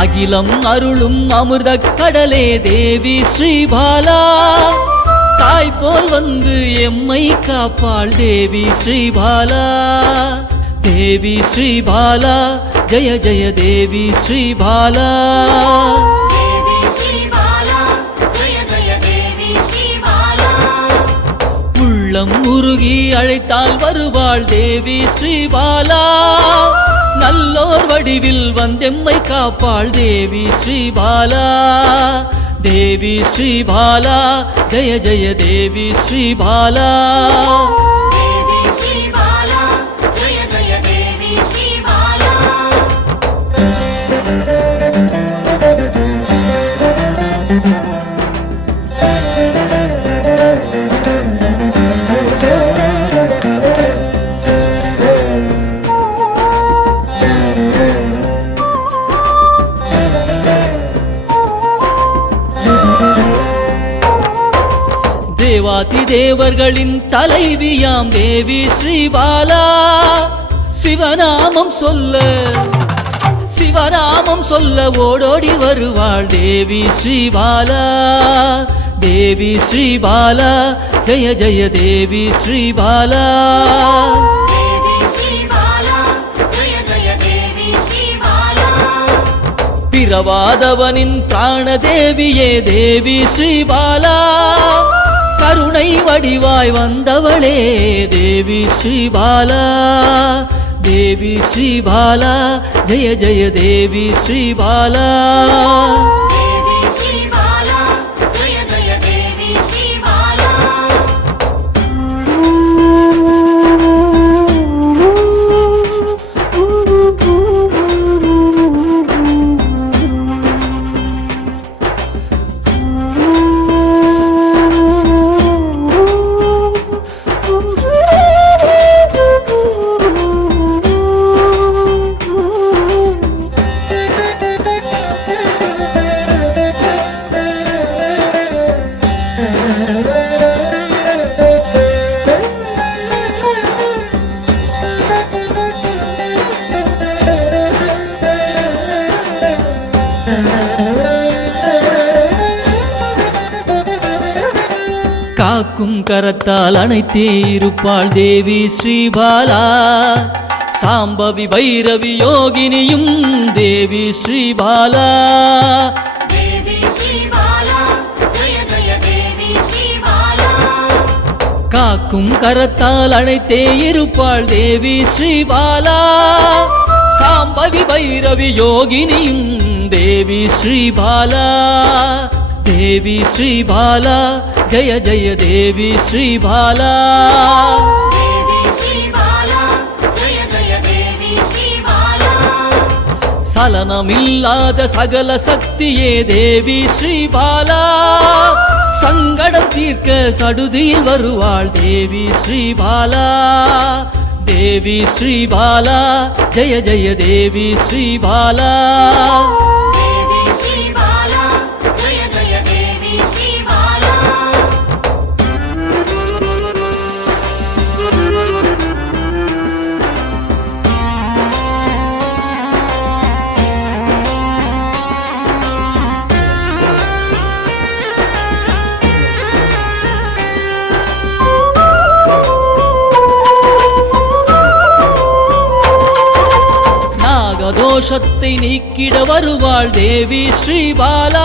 அகிலம் அருளும் அமிர்த கடலே தேவி ஸ்ரீபாலா, தாய் போல் வந்து எம்மை காப்பாள் தேவி ஸ்ரீபாலா. தேவி ஸ்ரீபாலா ஜெய ஜெய தேவி ஸ்ரீபாலா. உள்ளம் உருகி அழைத்தால் வருவாள் தேவி ஸ்ரீபாலா. நல்லோர் வடிவில் வந்தெம்மை காப்பாள் தேவி ஸ்ரீபாலா. தேவி ஸ்ரீபாலா ஜெய ஜெய தேவி ஸ்ரீபாலா. தேவாதி தேவர்களின் தலைவியாம் தேவி ஸ்ரீபாலா. சிவநாமம் சொல்ல ஓடோடி வருவாள் தேவி ஸ்ரீபாலா. தேவி ஸ்ரீபாலா ஜெய ஜெய தேவி ஸ்ரீபாலா. பிறவாதவனின் பிராணதேவியே தேவி ஸ்ரீபாலா. கருணை வடிவாய் வந்தவளே தேவி ஸ்ரீபாலா. தேவி ஸ்ரீபாலா ஜெய ஜெய தேவி ஸ்ரீபாலா. காக்கும் கரத்தால் அணைத்தே இருப்பாள் தேவி ஸ்ரீபாலா. சாம்பவி பைரவி யோகினியும் தேவி ஸ்ரீபாலா. காக்கும் கரத்தால் அணைத்தே இருப்பாள் தேவி ஸ்ரீபாலா. சாம்பவி பைரவி யோகினியும் தேவி ஸ்ரீபாலா. தேவி ஸ்ரீபாலா ஜெய ஜெய தேவி ஸ்ரீபாலா. சலனமில்லாத சகல சக்தியே தேவி ஸ்ரீபாலா. சங்கடம் தீர்க்க சடுதியில் வருவாள் தேவி ஸ்ரீபாலா. தேவி ஸ்ரீபாலா ஜெய ஜெய தேவி ஸ்ரீபாலா. தோஷத்தை நீக்கிட வருவாள் தேவி ஸ்ரீபாலா.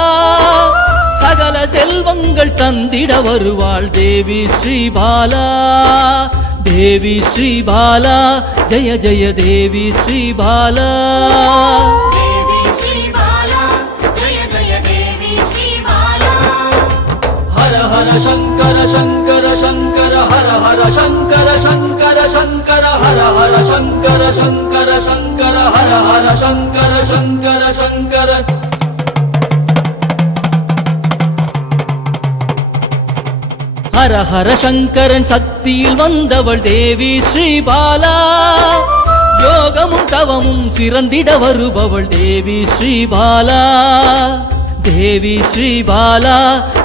சகல செல்வங்கள் தந்திட வருவாள் தேவி ஸ்ரீபாலா. தேவி ஸ்ரீபாலா ஜெய ஜெய தேவி ஸ்ரீபாலா. ஹர ஹர சங்கர சங்கர சங்கர ஹர ஹர சங்கர சங்கர சங்கர ஹர ஹர சங்கர சங்கர சங்கர ஹர ஹர சங்கர சங்கர சங்கர. ஹர ஹர சங்கரன் சக்தியில் வந்தவள் தேவி ஸ்ரீபாலா. யோகமும் தவமும் சிறந்திட வருபவள் தேவி ஸ்ரீபாலா. தேவி ஸ்ரீபாலா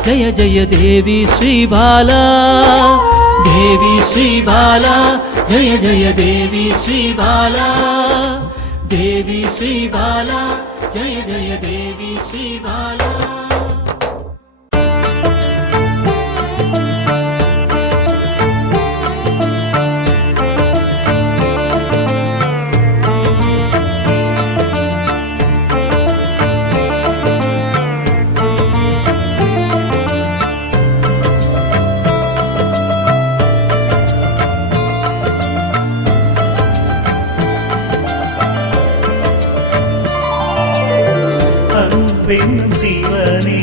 ஜய ஜய தேவி ஸ்ரீபாலா. தேவி ஸ்ரீபாலா ஜய ஜய தேவி ஸ்ரீபாலா. தேவி ஸ்ரீபாலா ஜய ஜய தேவி ஸ்ரீபாலா. அன்பென்னும் சிவனே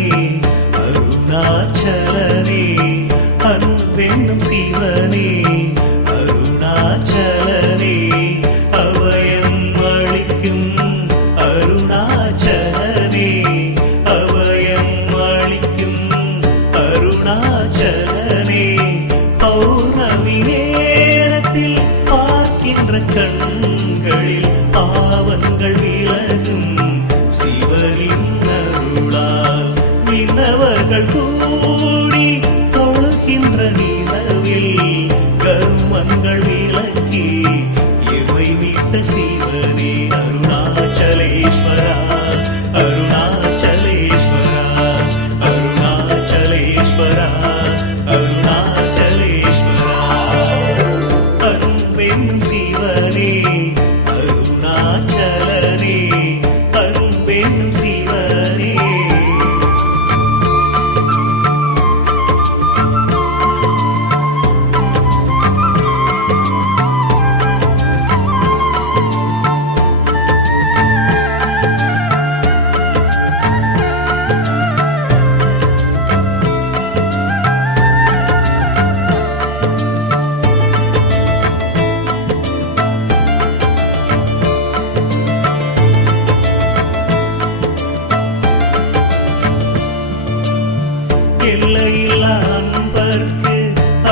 அருணாச்சலனே. அன்பென்னும் சிவனே அருணாச்சலனே. அபயம் அளிக்கும் அருணாச்சலனே. அபயம் அளிக்கும் அருணாச்சலனே. பௌர்ணமி நேரத்தில் பார்க்கின்ற கண்களில் பாவங்கள் விலகும் சிவனின் அருளால். விண்ணவர்கள் கூடி தொழுகின்ற நிலவில் கர்மங்கள் விலக்கி இவை விட்ட சிவனே அருணாச்சலேஸ்வரா. அருணாச்சலேஸ்வரா அருணாச்சலேஸ்வரா அருணாச்சலேஸ்வரா. அன்பென்னும் சிவனே அருணாச்சலனே. அன்பென்னும் சிவனே. எல்லையில்லா அன்பர்க்கு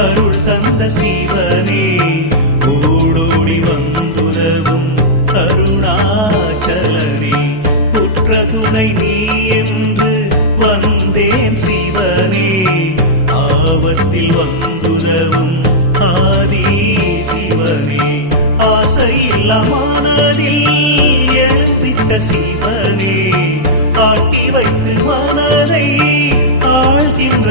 அருள் தந்த சிவனே. ஓடோடி வந்துதவும் அருணாச்சலனே. உற்ற துணை நீ என்று வந்தேன் சிவனே. ஆபத்தில் வந்துதவும் ஆதி சிவனே. ஆசையில்லா மனதில் எழுந்திட்ட சிவனே. ஆட்டி வைத்து மனதை ஆழ்கின்ற